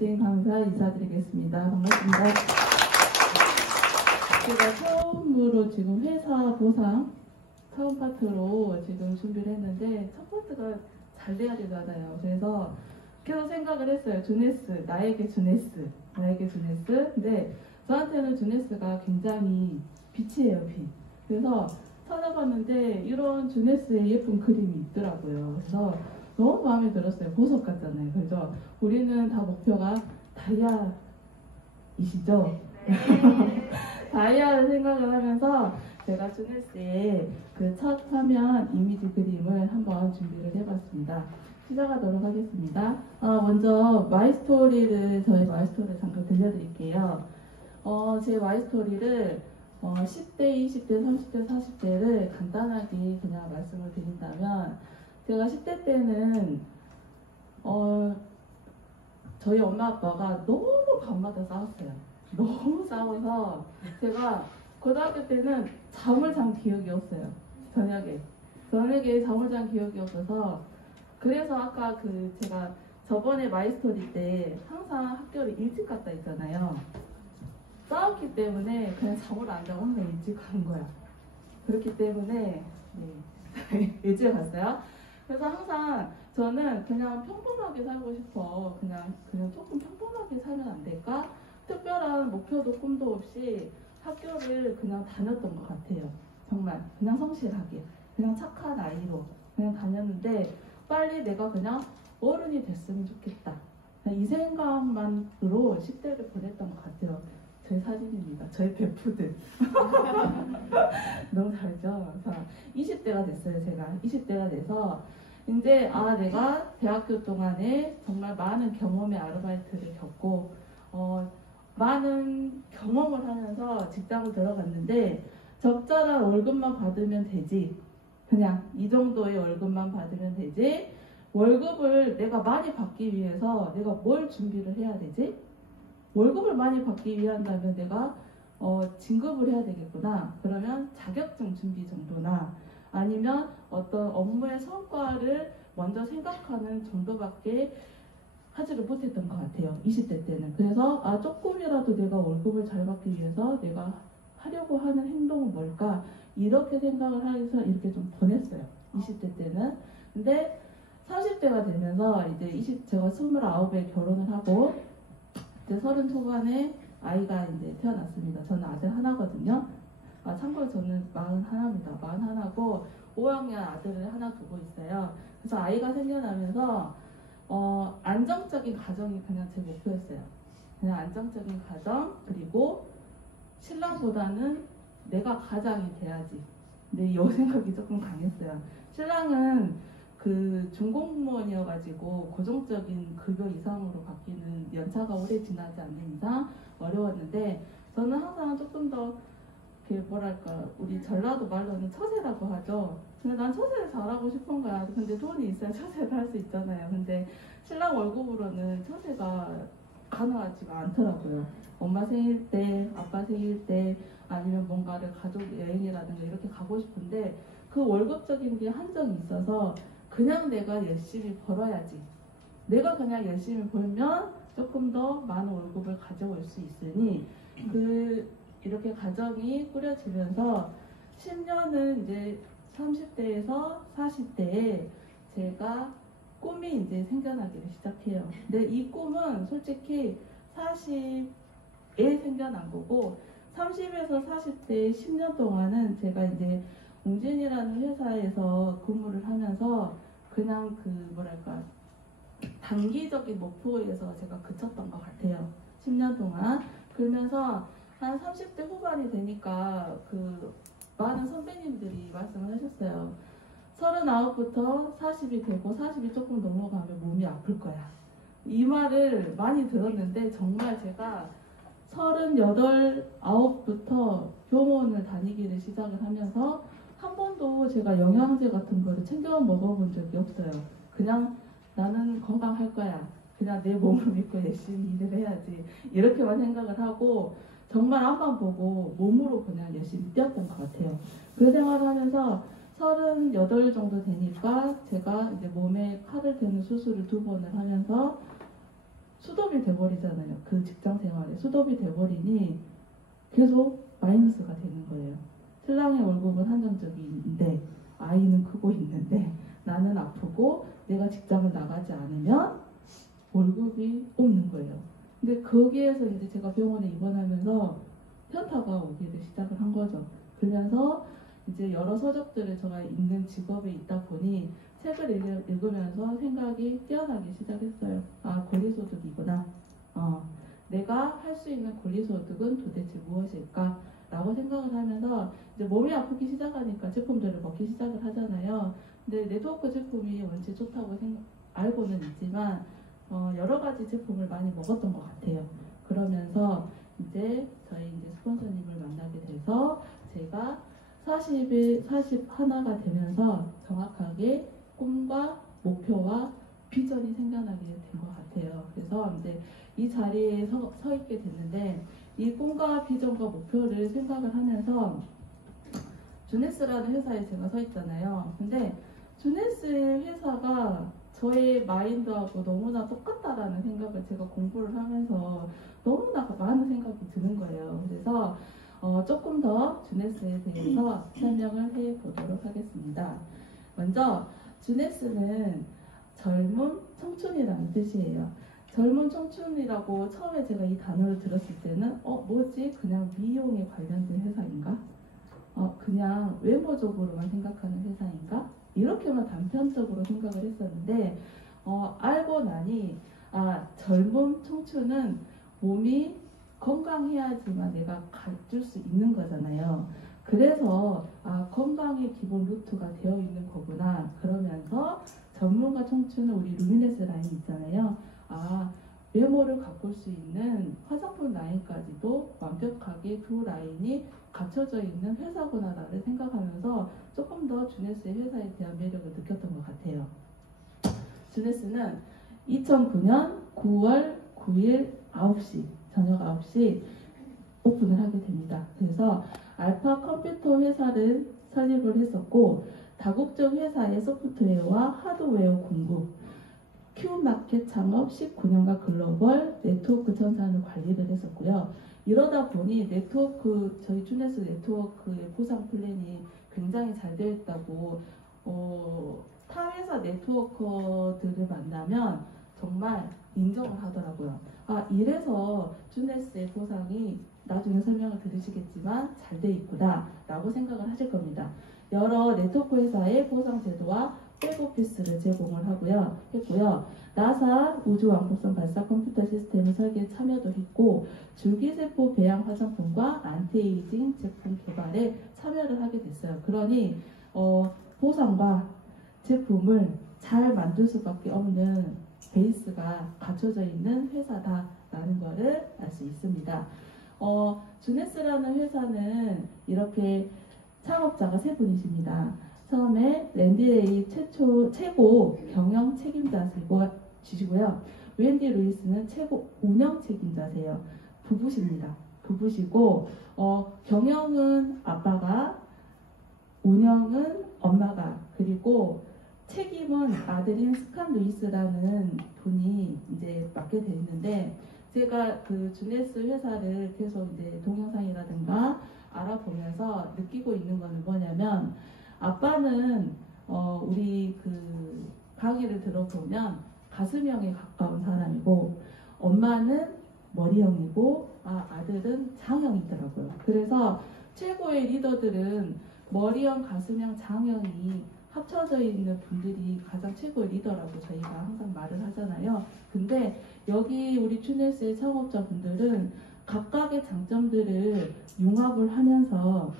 조진 강사 인사드리겠습니다. 반갑습니다. 제가 처음으로 지금 회사 보상 처음 파트로 지금 준비를 했는데 첫 파트가 잘 돼야 되잖아요. 그래서 계속 생각을 했어요. 주네스, 나에게 주네스, 나에게 주네스. 근데 저한테는 주네스가 굉장히 빛이에요, 빛. 그래서 찾아봤는데 이런 주네스의 예쁜 그림이 있더라고요. 그래서 너무 마음에 들었어요. 보석 같잖아요. 그래서 우리는 다 목표가 다이아이시죠? 다이아를 생각을 하면서 제가 주네스의 그 첫 화면 이미지 그림을 한번 준비를 해봤습니다. 시작하도록 하겠습니다. 먼저 저희 마이스토리를 잠깐 들려드릴게요. 제 마이스토리를 10대, 20대, 30대, 40대를 간단하게 그냥 말씀을 드린다면 제가 10대 때는 저희 엄마 아빠가 너무 밤마다 싸웠어요. 너무 싸워서 제가 고등학교 때는 잠을 잔 기억이 없어요. 저녁에 잠을 잔 기억이 없어서 그래서 아까 제가 저번에 마이스토리 때 항상 학교를 일찍 갔다 했잖아요. 싸웠기 때문에 그냥 잠을 안 자고 항상 일찍 가는 거야. 그렇기 때문에 일찍 갔어요. 그래서 항상 저는 그냥 평범하게 살고 싶어. 그냥 조금 평범하게 살면 안 될까? 특별한 목표도 꿈도 없이 학교를 그냥 다녔던 것 같아요. 정말 그냥 성실하게, 그냥 착한 아이로 그냥 다녔는데 빨리 내가 그냥 어른이 됐으면 좋겠다. 이 생각만으로 10대를 보냈던 것 같아요. 제 사진입니다. 저희 베프들. 너무 다르죠? 그래서 20대가 됐어요. 제가 20대가 돼서 이제 내가 대학교 동안에 정말 많은 경험의 아르바이트를 겪고 많은 경험을 하면서 직장을 들어갔는데 적절한 월급만 받으면 되지. 그냥 이 정도의 월급만 받으면 되지. 월급을 내가 많이 받기 위해서 내가 뭘 준비를 해야 되지? 월급을 많이 받기 위한다면 내가 진급을 해야 되겠구나. 그러면 자격증 준비 정도나 아니면 어떤 업무의 성과를 먼저 생각하는 정도밖에 하지를 못했던 것 같아요. 20대 때는. 그래서 조금이라도 내가 월급을 잘 받기 위해서 내가 하려고 하는 행동은 뭘까? 이렇게 생각을 해서 이렇게 좀 보냈어요. 20대 때는. 근데 30대가 되면서 이제 제가 29에 결혼을 하고 이제 30 초반에 아이가 이제 태어났습니다. 저는 아들 하나거든요. 참고로 저는 41입니다. 41고 5학년 아들을 하나 두고 있어요. 그래서 아이가 생겨나면서 안정적인 가정이 그냥 제 목표였어요. 그냥 안정적인 가정, 그리고 신랑보다는 내가 가장이 돼야지. 근데 이 생각이 조금 강했어요. 신랑은 중공무원이어가지고 고정적인 급여 이상으로 바뀌는 연차가 오래 지나지 않는 이상 어려웠는데 저는 항상 조금 더 우리 전라도 말로는 처세라고 하죠. 근데 난 처세를 잘하고 싶은 거야. 근데 돈이 있어야 처세를 할 수 있잖아요. 근데 신랑 월급으로는 처세가 가능하지가 않더라고요. 엄마 생일 때, 아빠 생일 때, 아니면 뭔가를 가족 여행이라든가 이렇게 가고 싶은데 그 월급적인 게 한정이 있어서 그냥 내가 열심히 벌어야지. 내가 그냥 열심히 벌면 조금 더 많은 월급을 가져올 수 있으니 이렇게 가정이 꾸려지면서 10년은 이제 30대에서 40대에 제가 꿈이 이제 생겨나기를 시작해요. 근데 이 꿈은 솔직히 40에 생겨난 거고 30에서 40대 10년 동안은 제가 이제 웅진이라는 회사에서 근무를 하면서 그냥 단기적인 목표에서 제가 그쳤던 것 같아요. 10년 동안. 그러면서 한 30대 후반이 되니까 많은 선배님들이 말씀을 하셨어요. 39부터 40이 되고 40이 조금 넘어가면 몸이 아플 거야. 이 말을 많이 들었는데 정말 제가 38, 9부터 병원을 다니기를 시작을 하면서 한 번도 제가 영양제 같은 거를 챙겨 먹어본 적이 없어요. 그냥 나는 건강할 거야. 그냥 내 몸을 믿고 열심히 일을 해야지. 이렇게만 생각을 하고 정말 앞만 보고 몸으로 그냥 열심히 뛰었던 것 같아요. 그 생활을 하면서 38 정도 되니까 제가 이제 몸에 칼을 대는 수술을 2번을 하면서 수도비 돼버리잖아요. 그 직장 생활에 수도비 돼버리니 계속 마이너스가 되는 거예요. 신랑의 월급은 한정적인데 아이는 크고 있는데 나는 아프고 내가 직장을 나가지 않으면 월급이 없는 거예요. 근데 거기에서 이제 제가 병원에 입원하면서 현타가 오기를 시작을 한 거죠. 그러면서 이제 여러 서적들을 제가 읽는 직업에 있다 보니 책을 읽으면서 생각이 뛰어나기 시작했어요. 아, 권리소득이구나. 내가 할 수 있는 권리소득은 도대체 무엇일까? 라고 생각을 하면서 이제 몸이 아프기 시작하니까 제품들을 먹기 시작을 하잖아요. 근데 네트워크 제품이 원체 좋다고 알고는 있지만 여러 가지 제품을 많이 먹었던 것 같아요. 그러면서 이제 저희 이제 스폰서님을 만나게 돼서 제가 41가 되면서 정확하게 꿈과 목표와 비전이 생겨나게 된 것 같아요. 그래서 이제 이 자리에 서 있게 됐는데 이 꿈과 비전과 목표를 생각을 하면서 주네스라는 회사에 제가 서 있잖아요. 근데 주네스의 회사가 저의 마인드하고 너무나 똑같다라는 생각을 제가 공부를 하면서 너무나 많은 생각이 드는 거예요. 그래서 조금 더 주네스에 대해서 설명을 해보도록 하겠습니다. 먼저 주네스는 젊은 청춘이라는 뜻이에요. 젊은 청춘이라고 처음에 제가 이 단어를 들었을 때는 뭐지? 그냥 미용에 관련된 회사인가? 그냥 외모적으로만 생각하는 회사인가? 이렇게만 단편적으로 생각을 했었는데 알고 나니 젊은 청춘은 몸이 건강해야지만 내가 가질 수 있는 거잖아요. 그래서 건강의 기본 루트가 되어 있는 거구나. 그러면서 전문가 청춘은 우리 루미네스 라인 있잖아요. 외모를 가꿀 수 있는 화장품 라인까지도 완벽하게 두 라인이 갖춰져 있는 회사구나라를 생각하면서 조금 더 주네스의 회사에 대한 매력을 느꼈던 것 같아요. 주네스는 2009년 9월 9일 9시, 저녁 9시 오픈을 하게 됩니다. 그래서 알파 컴퓨터 회사를 설립을 했었고 다국적 회사의 소프트웨어와 하드웨어 공급, Q마켓 창업 19년간 글로벌 네트워크 전산을 관리를 했었고요. 이러다 보니 저희 주네스 네트워크의 보상 플랜이 굉장히 잘 되어 있다고 타 회사 네트워커들을 만나면 정말 인정을 하더라고요. 이래서 주네스의 보상이 나중에 설명을 들으시겠지만 잘 돼 있구나 라고 생각을 하실 겁니다. 여러 네트워크 회사의 보상 제도와 백오피스를 제공을 했고요. 나사 우주왕복선 발사 컴퓨터 시스템을 설계에 참여도 했고 줄기세포 배양 화장품과 안티에이징 제품 개발에 참여를 하게 됐어요. 그러니 보상과 제품을 잘 만들 수밖에 없는 베이스가 갖춰져 있는 회사다라는 것을 알 수 있습니다. 주네스라는 회사는 이렇게 창업자가 세 분이십니다. 처음에 랜디레이 최고 경영 책임자시고요. 웬디 루이스는 최고 운영 책임자세요. 부부십니다. 부부시고 경영은 아빠가, 운영은 엄마가, 그리고 책임은 아들인 스칸 루이스라는 분이 이제 맡게 돼 있는데 제가 그 주네스 회사를 계속 이제 동영상이라든가 알아보면서 느끼고 있는 거는 뭐냐면 아빠는 우리 그 강의를 들어보면 가슴형에 가까운 사람이고 엄마는 머리형이고 아들은 장형이더라고요. 그래서 최고의 리더들은 머리형, 가슴형, 장형이 합쳐져 있는 분들이 가장 최고의 리더라고 저희가 항상 말을 하잖아요. 근데 여기 우리 주네스의 창업자분들은 각각의 장점들을 융합을 하면서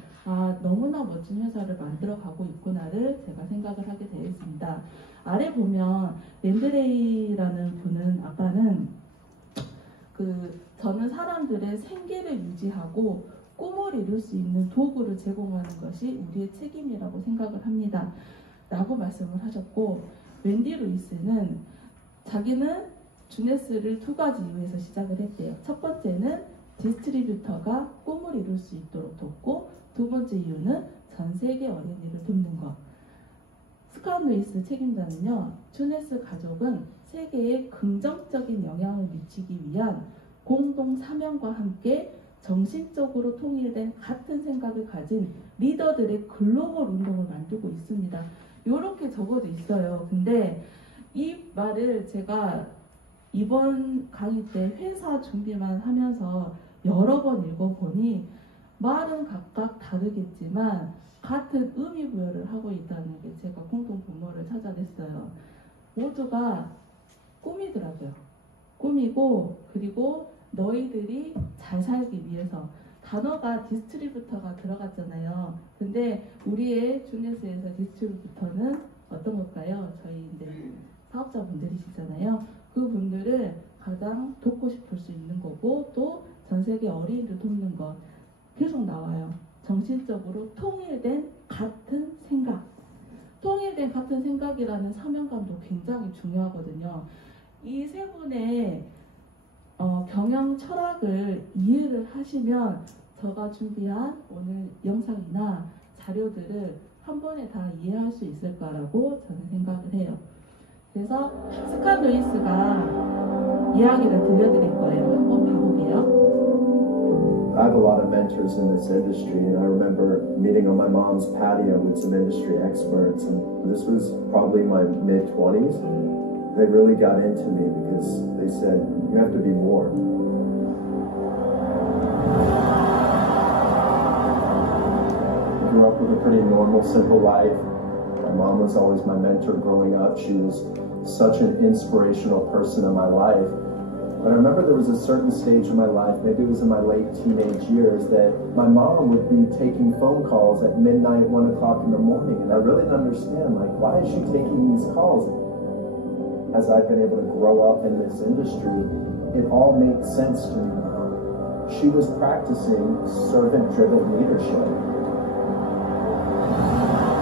너무나 멋진 회사를 만들어 가고 있구나를 제가 생각을 하게 되어 있습니다. 아래 보면 랜드레이라는 분은 아빠는 저는 사람들의 생계를 유지하고 꿈을 이룰 수 있는 도구를 제공하는 것이 우리의 책임이라고 생각을 합니다. 라고 말씀을 하셨고 웬디 루이스는 자기는 주네스를 두 가지 이유에서 시작을 했대요. 첫 번째는 디스트리뷰터가 꿈을 이룰 수 있도록 돕고 두 번째 이유는 전 세계 어린이를 돕는 것. 스캇 루이스 책임자는요, 주네스 가족은 세계에 긍정적인 영향을 미치기 위한 공동 사명과 함께 정신적으로 통일된 같은 생각을 가진 리더들의 글로벌 운동을 만들고 있습니다. 이렇게 적어져 있어요. 근데 이 말을 제가 이번 강의 때 회사 준비만 하면서 여러 번 읽어보니 말은 각각 다르겠지만 같은 의미 부여를 하고 있다는 게 제가 공통 분모를 찾아냈어요. 모두가 꿈이더라고요. 꿈이고, 그리고 너희들이 잘 살기 위해서, 단어가 디스트리뷰터가 들어갔잖아요. 근데 우리의 주네스에서 디스트리뷰터는 어떤 걸까요? 저희 이제 사업자분들이시잖아요. 그분들을 가장 돕고 싶을 수 있는 거고, 또 전 세계 어린이를 돕는 것 계속 나와요. 정신적으로 통일된 같은 생각. 통일된 같은 생각이라는 사명감도 굉장히 중요하거든요. 이 세 분의 경영 철학을 이해를 하시면 제가 준비한 오늘 영상이나 자료들을 한 번에 다 이해할 수 있을 거라고 저는 생각을 해요. 그래서 스캇 루이스가 이야기를 들려드릴 거예요. 한번 봐볼게요. I have a lot of mentors in this industry, and I remember meeting on my mom's patio with some industry experts, and this was probably my mid-20s. They really got into me because they said, you have to be more. I grew up with a pretty normal, simple life. My mom was always my mentor growing up. She was such an inspirational person in my life. But I remember there was a certain stage in my life, maybe it was in my late teenage years, that my mom would be taking phone calls at midnight, 1 o'clock in the morning, and I really didn't understand, like, why is she taking these calls? As I've been able to grow up in this industry, it all makes sense to me now. She was practicing servant-driven leadership.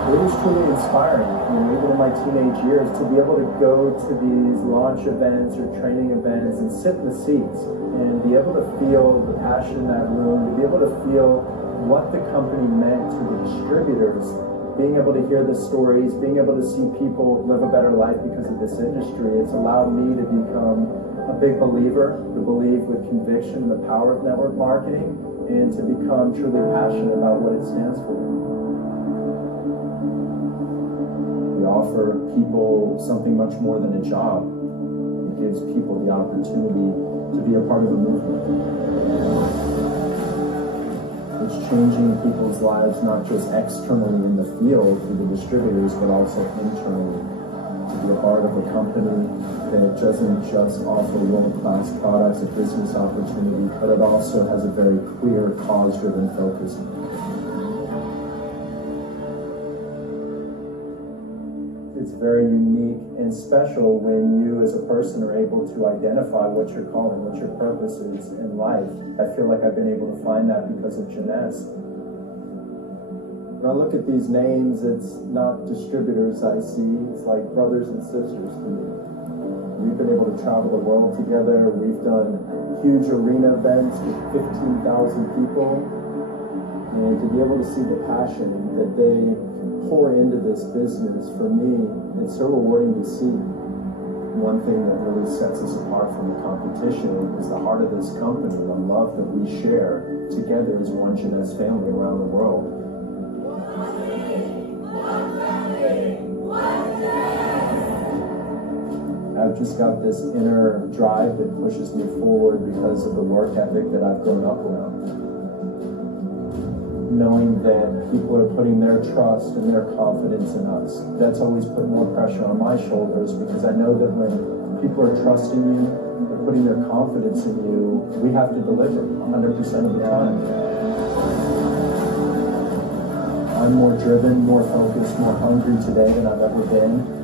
It was truly inspiring, even in my teenage years, to be able to go to these launch events or training events and sit in the seats and be able to feel the passion in that room, to be able to feel what the company meant to the distributors, being able to hear the stories, being able to see people live a better life because of this industry. It's allowed me to become a big believer, to believe with conviction in the power of network marketing, and to become truly passionate about what it stands for. We offer people something much more than a job. It gives people the opportunity to be a part of a movement. It's changing people's lives not just externally in the field through the distributors, but also internally. To be a part of a company that doesn't just offer world-class products, a business opportunity, but it also has a very clear cause-driven focus. It's very unique and special when you as a person are able to identify what your calling, what your purpose is in life. I feel like I've been able to find that because of Jeunesse. When I look at these names, it's not distributors I see, it's like brothers and sisters to me. We've been able to travel the world together. We've done huge arena events with 15,000 people. And to be able to see the passion that they pour into this business, for me, it's so rewarding to see. One thing that really sets us apart from the competition is the heart of this company, the love that we share together as one Jeunesse family around the world. I've just got this inner drive that pushes me forward because of the work ethic that I've grown up around. Knowing that people are putting their trust and their confidence in us. That's always put more pressure on my shoulders because I know that when people are trusting you, they're putting their confidence in you, we have to deliver 100% of the time. I'm more driven, more focused, more hungry today than I've ever been.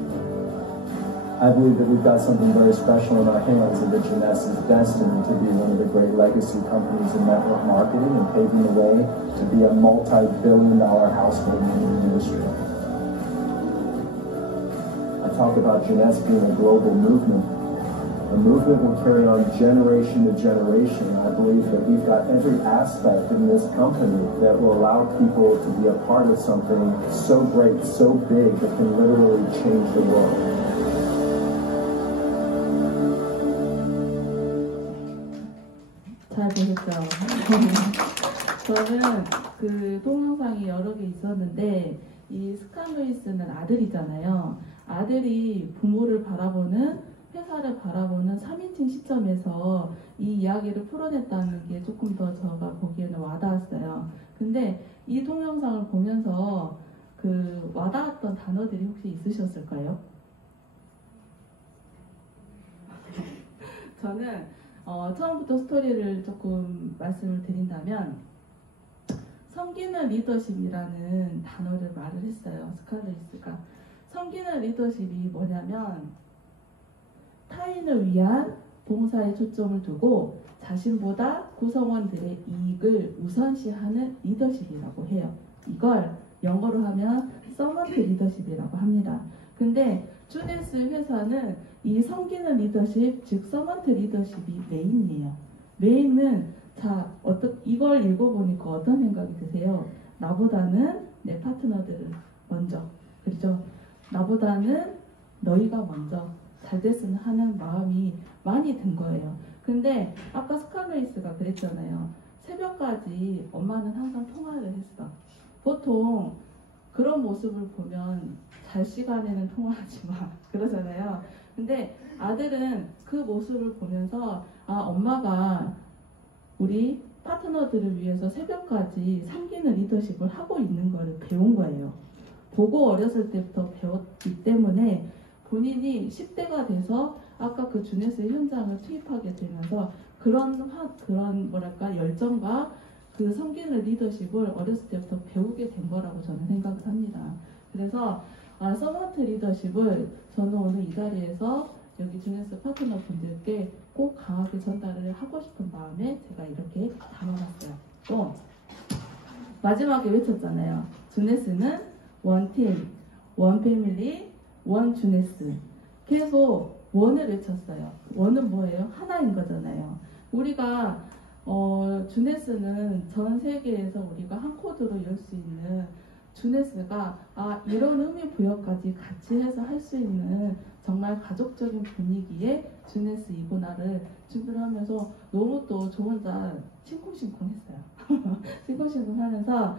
I believe that we've got something very special in our hands, and that Jeunesse is destined to be one of the great legacy companies in network marketing and paving the way to be a multi-billion-dollar household name in the industry. I talk about Jeunesse being a global movement, The movement will carry on generation to generation. I believe that we've got every aspect in this company that will allow people to be a part of something so great, so big, that can literally change the world. 잘 되셨죠? 저는 그 동영상이 여러 개 있었는데 이 스칸 루이스는 아들이잖아요. 아들이 부모를 바라보는 회사를 바라보는 3인칭 시점에서 이 이야기를 풀어냈다는 게 조금 더 제가 보기에는 와닿았어요. 근데 이 동영상을 보면서 그 와닿았던 단어들이 혹시 있으셨을까요? 저는 처음부터 스토리를 조금 말씀을 드린다면 섬기는 리더십이라는 단어를 말을 했어요. 스칼루이스가. 섬기는 리더십이 뭐냐면 타인을 위한 봉사에 초점을 두고 자신보다 구성원들의 이익을 우선시하는 리더십이라고 해요. 이걸 영어로 하면 서번트 리더십이라고 합니다. 근데 주네스 회사는 이 섬기는 리더십, 즉 서번트 리더십이 메인이에요. 메인은 이걸 읽어보니까 어떤 생각이 드세요? 나보다는 내 파트너들을 먼저, 그렇죠? 나보다는 너희가 먼저 잘 됐으면 하는 마음이 많이 든 거예요. 근데 아까 스칼루이스가 그랬잖아요. 새벽까지 엄마는 항상 통화를 했어. 보통 그런 모습을 보면 잘 시간에는 통화하지 마 그러잖아요. 근데 아들은 그 모습을 보면서 엄마가 우리 파트너들을 위해서 새벽까지 섬기는 리더십을 하고 있는 거를 배운 거예요. 보고 어렸을 때부터 배웠기 때문에 본인이 10대가 돼서 아까 그 주네스 현장을 투입하게 되면서 그런 뭐랄까 열정과 그 섬기는 리더십을 어렸을 때부터 배우게 된 거라고 저는 생각을 합니다. 그래서 서번트 리더십을 저는 오늘 이 자리에서 여기 주네스 파트너 분들께 꼭 강하게 전달을 하고 싶은 마음에 제가 이렇게 담아봤어요. 또 마지막에 외쳤잖아요. 주네스는 원팀, 원패밀리, 원주네스. 계속 원을 외쳤어요. 원은 뭐예요? 하나인 거잖아요. 우리가 주네스는 전 세계에서 우리가 한 코드로 열 수 있는 주네스가 이런 의미 부여까지 같이 해서 할 수 있는 정말 가족적인 분위기의 주네스이구나를 준비를 하면서 너무 또 저 혼자 싱쿵싱쿵했어요. 싱쿵싱쿵하면서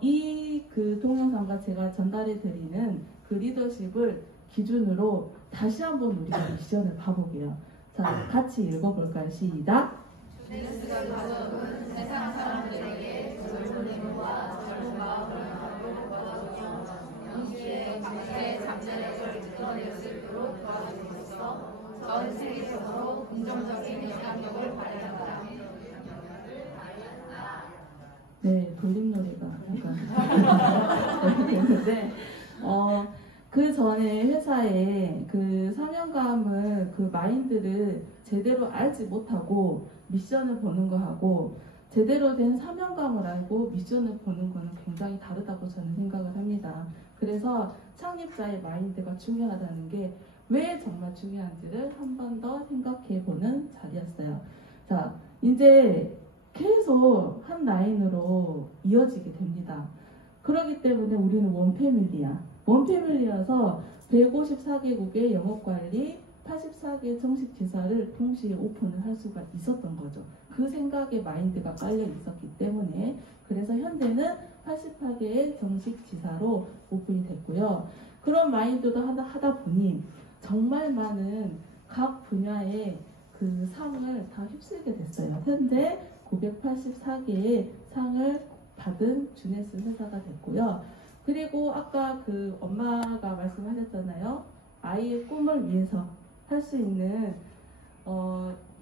이 그 동영상과 제가 전달해 드리는 그 리더십을 기준으로 다시 한번 우리가 미션을 봐보게요. 자, 같이 읽어볼까요? 시작. 주네스가 가져온 세상 사람들에게 젊은 힘과 젊은 마음을 받아주며 동시에 각자의 잠재력을 드러낼 수 있도록 도와줌으로써 전 세계적으로 긍정적인 영향력을 발휘한다. 네, 돌림노래가 약간 되는데 그 전에 회사에 그 사명감을 그 마인드를 제대로 알지 못하고 미션을 보는 거하고 제대로 된 사명감을 알고 미션을 보는 거는 굉장히 다르다고 저는 생각을 합니다. 그래서 창립자의 마인드가 중요하다는 게 왜 정말 중요한지를 한 번 더 생각해 보는 자리였어요. 자, 이제 계속 한 라인으로 이어지게 됩니다. 그렇기 때문에 우리는 원패밀리야. 원패밀리여서 154개국의 영업관리, 84개 정식 지사를 동시에 오픈을 할 수가 있었던 거죠. 그 생각에 마인드가 깔려 있었기 때문에 그래서 현재는 88개의 정식 지사로 오픈이 됐고요. 그런 마인드도 하다 보니 정말 많은 각 분야의 그 상을 다 휩쓸게 됐어요. 현재 984개의 상을 받은 주네스 회사가 됐고요. 그리고 아까 그 엄마가 말씀하셨잖아요. 아이의 꿈을 위해서 할 수 있는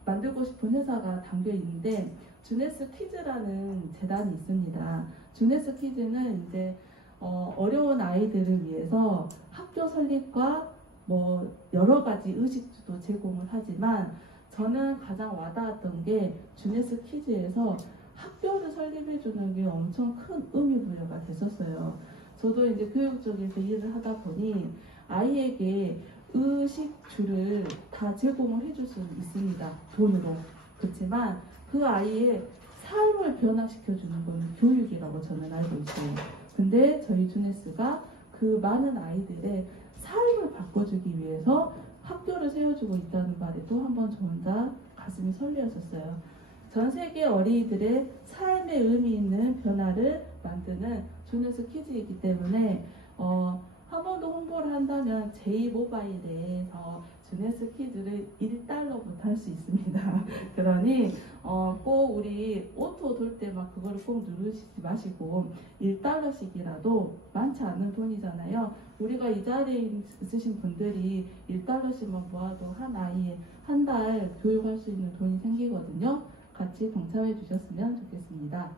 만들고 싶은 회사가 담겨 있는데 주네스 키즈라는 재단이 있습니다. 주네스 키즈는 이제 어려운 아이들을 위해서 학교 설립과 뭐 여러 가지 의식주도 제공을 하지만 저는 가장 와닿았던 게 주네스 키즈에서 학교를 설립해 주는 게 엄청 큰 의미 부여가 됐었어요. 저도 이제 교육 쪽에서 일을 하다 보니 아이에게 의식주를 다 제공을 해줄 수 있습니다. 돈으로. 그렇지만 그 아이의 삶을 변화시켜주는 건 교육이라고 저는 알고 있어요. 근데 저희 주네스가 그 많은 아이들의 삶을 바꿔주기 위해서 학교를 세워주고 있다는 말에도 한번 저 혼자 가슴이 설레었었어요. 전 세계 어린이들의 삶에 의미 있는 변화를 만드는 주네스 키즈이기 때문에 한 번 더 홍보를 한다면 J-모바일에서 주네스 키즈를 $1부터 할 수 있습니다. 그러니 꼭 우리 오토 돌 때 막 그거를 꼭 누르시지 마시고 $1씩이라도 많지 않은 돈이잖아요. 우리가 이 자리에 있으신 분들이 $1씩만 모아도 한 아이에 한 달 교육할 수 있는 돈이 생기거든요. 같이 동참해 주셨으면 좋겠습니다.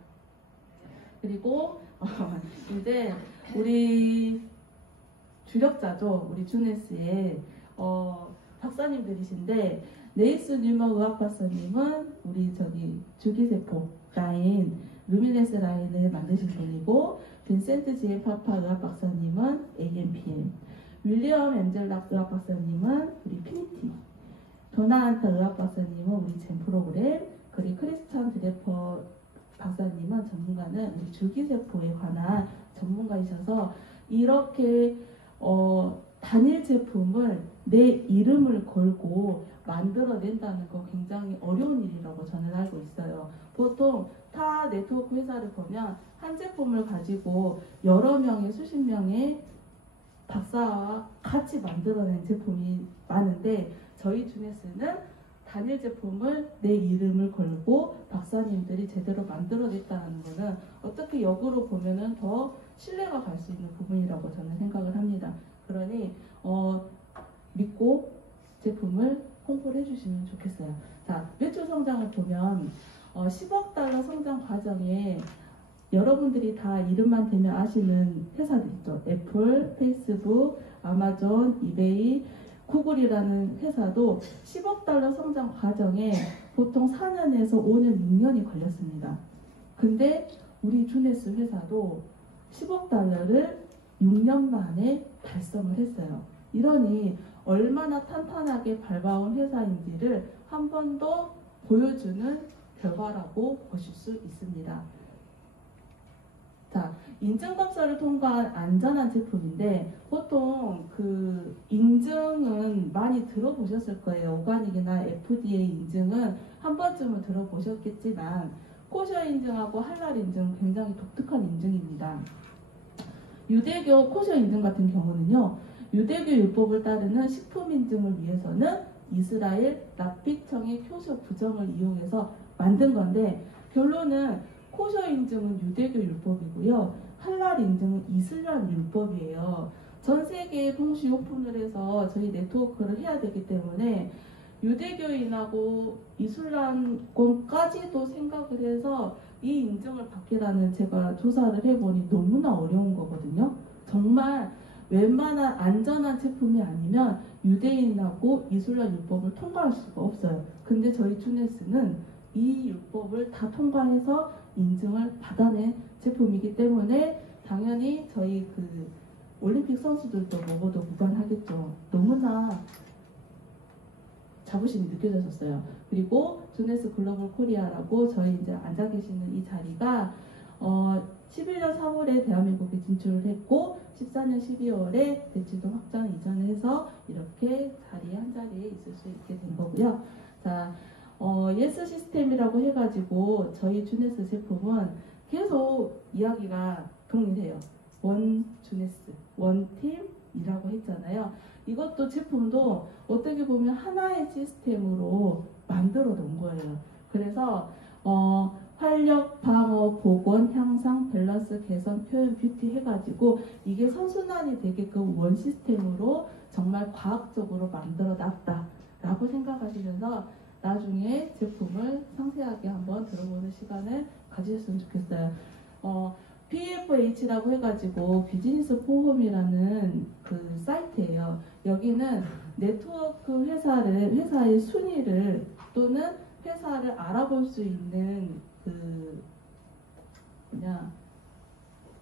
그리고 이제 우리 주력자죠. 우리 주네스의 박사님들이신데 네이스 뉴먼 의학 박사님은 우리 주기세포 라인, 루미네스 라인을 만드신 분이고 빈센트 지에 파파 의학 박사님은 AMPM, 윌리엄 엠젤락 의학 박사님은 우리 피니티, 도나안타 의학 박사님은 우리 젠 프로그램, 그리고 크리스찬 드레퍼 박사님은 전문가는 우리 줄기세포에 관한 전문가이셔서 이렇게 단일 제품을 내 이름을 걸고 만들어낸다는 거 굉장히 어려운 일이라고 저는 알고 있어요. 보통 타 네트워크 회사를 보면 한 제품을 가지고 여러 명의 수십 명의 박사와 같이 만들어낸 제품이 많은데 저희 주네스는 단일 제품을 내 이름을 걸고 박사님들이 제대로 만들어냈다는 것은 어떻게 역으로 보면은 더 신뢰가 갈 수 있는 부분이라고 저는 생각을 합니다. 그러니 믿고 제품을 홍보를 해주시면 좋겠어요. 자, 매출 성장을 보면 $10억 성장 과정에 여러분들이 다 이름만 대면 아시는 회사들 있죠. 애플, 페이스북, 아마존, 이베이, 구글이라는 회사도 $10억 성장 과정에 보통 4년에서 5년, 6년이 걸렸습니다. 근데 우리 주네스 회사도 $10억 6년 만에 달성을 했어요. 이러니 얼마나 탄탄하게 밟아온 회사인지를 한 번 더 보여주는 결과라고 보실 수 있습니다. 자, 인증검사를 통과한 안전한 제품인데 보통 그 인증은 많이 들어보셨을 거예요. 오가닉이나 FDA 인증은 한 번쯤은 들어보셨겠지만 코셔 인증하고 할랄 인증은 굉장히 독특한 인증입니다. 유대교 코셔 인증 같은 경우는요. 유대교 율법을 따르는 식품 인증을 위해서는 이스라엘 랍비청의 코셔 부정을 이용해서 만든 건데 결론은 코셔 인증은 유대교 율법이고요. 할랄 인증은 이슬람 율법이에요. 전 세계에 동시 오픈을 해서 저희 네트워크를 해야 되기 때문에 유대교인하고 이슬람권까지도 생각을 해서 이 인증을 받기라는 제가 조사를 해보니 너무나 어려운 거거든요. 정말 웬만한 안전한 제품이 아니면 유대인하고 이슬람 율법을 통과할 수가 없어요. 근데 저희 주네스는 이 율법을 다 통과해서 인증을 받아낸 제품이기 때문에 당연히 저희 그 올림픽 선수들도 먹어도 무관하겠죠. 너무나 자부심이 느껴졌었어요. 그리고 주네스 글로벌 코리아라고 저희 이제 앉아 계시는 이 자리가 11년 3월에 대한민국에 진출을 했고 14년 12월에 대치동 확장 이전을 해서 이렇게 자리에 한 자리에 있을 수 있게 된 거고요. 자, 예스 시스템이라고 해가지고 저희 주네스 제품은 계속 이야기가 동일해요. 원 주네스, 원 팀이라고 했잖아요. 이것도 제품도 어떻게 보면 하나의 시스템으로 만들어 놓은 거예요. 그래서 활력, 방어, 복원, 향상, 밸런스, 개선, 표현, 뷰티 해가지고 이게 선순환이 되게끔 원 시스템으로 정말 과학적으로 만들어 놨다라고 생각하시면서 나중에 제품을 상세하게 한번 들어보는 시간을 가지셨으면 좋겠어요. BFH라고 해가지고 비즈니스 포럼이라는 그 사이트예요. 여기는 네트워크 회사의 순위를 또는 회사를 알아볼 수 있는 그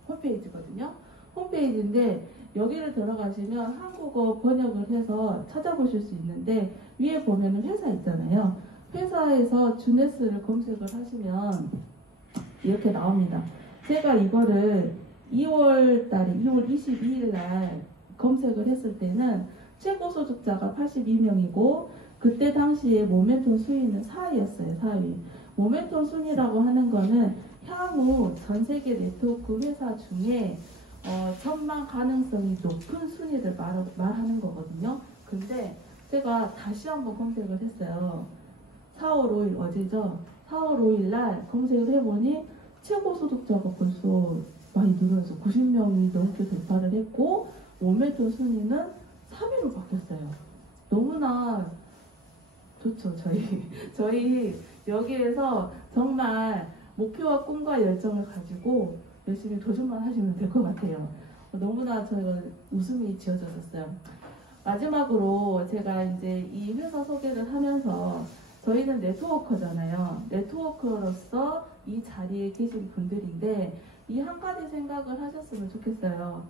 홈페이지거든요. 홈페이지인데 여기를 들어가시면 한국어 번역을 해서 찾아보실 수 있는데 위에 보면 회사 있잖아요. 회사에서 주네스를 검색을 하시면 이렇게 나옵니다. 제가 이거를 2월 22일 날 검색을 했을 때는 최고 소득자가 82명이고 그때 당시에 모멘텀 순위는 4위였어요. 4위. 모멘텀 순위라고 하는 거는 향후 전 세계 네트워크 회사 중에 전망 가능성이 높은 순위를 말하는 거거든요. 근데 제가 다시 한번 검색을 했어요. 4월 5일 어제죠. 4월 5일 날 검색을 해보니 최고 소득자가 벌써 많이 늘어서 90명이 넘게 돌파를 했고 모멘텀 순위는 3위로 바뀌었어요. 너무나 좋죠. 저희 여기에서 정말 목표와 꿈과 열정을 가지고 열심히 도전만 하시면 될 것 같아요. 너무나 저희가 웃음이 지어졌었어요. 마지막으로 제가 이제 이 회사 소개를 하면서 저희는 네트워커잖아요. 네트워커로서 이 자리에 계신 분들인데 이 한 가지 생각을 하셨으면 좋겠어요.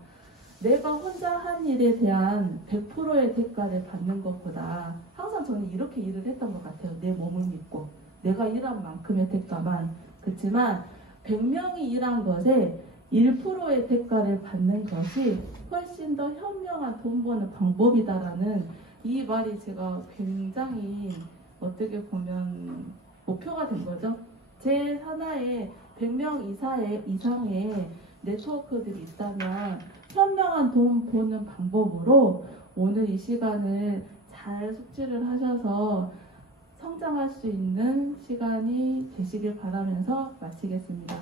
내가 혼자 한 일에 대한 100%의 대가를 받는 것보다 항상 저는 이렇게 일을 했던 것 같아요. 내 몸을 믿고 내가 일한 만큼의 대가만. 그렇지만 100명이 일한 것에 1%의 대가를 받는 것이 훨씬 더 현명한 돈 버는 방법이다라는 이 말이 제가 굉장히 어떻게 보면 목표가 된 거죠. 제 하나의 100명 이상의 네트워크들이 있다면 현명한 돈 버는 방법으로 오늘 이 시간을 잘 숙지를 하셔서 성장할 수 있는 시간이 되시길 바라면서 마치겠습니다.